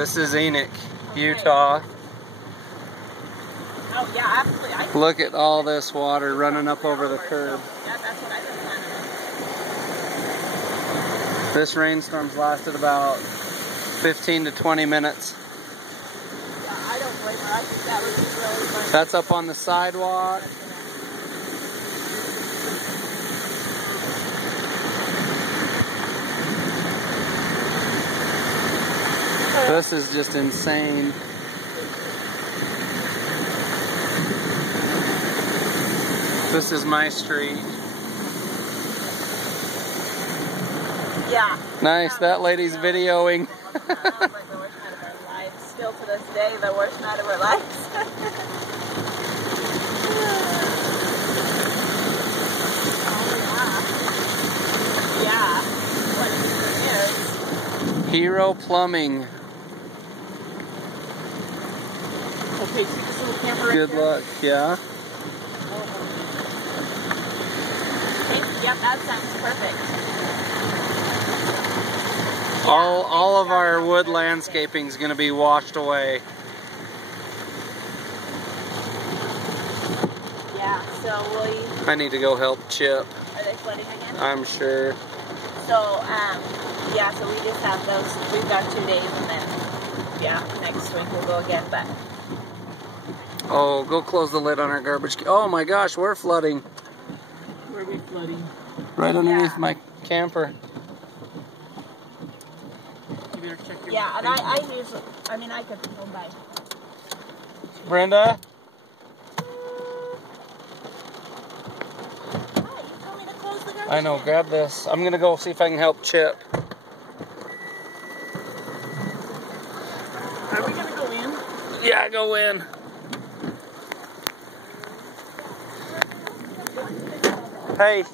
This is Enoch, Utah. Oh yeah, absolutely. Look at all this water running up over the curb. Yeah, that's what I've been planning. This rainstorm's lasted about 15 to 20 minutes. Yeah, I don't blame her. I think that was really fun. That's up on the sidewalk. This is just insane. This is my street. Yeah. Nice, that lady's videoing. Like the worst night of our lives. Still to this day, the worst night of our lives. Yeah. What is? Hero Plumbing. Okay, see this little camera right Good there? luck, yeah. Okay, yep, that sounds perfect. All of our wood landscaping is going to be washed away. Yeah, so I need to go help Chip. are they flooding again? I'm sure. So, yeah, so we just have those, we've got 2 days and then, yeah, next week we'll go again, but. Oh, go close the lid on our garbage. Oh my gosh, we're flooding. Where are we flooding? Right underneath my camper. You better check your and I usually, I mean, I could go by. Brenda? Hi, you told me to close the garbage I know, can. grab this. I'm going to go see if I can help Chip. Are we gonna go in? Yeah, go in. Hey.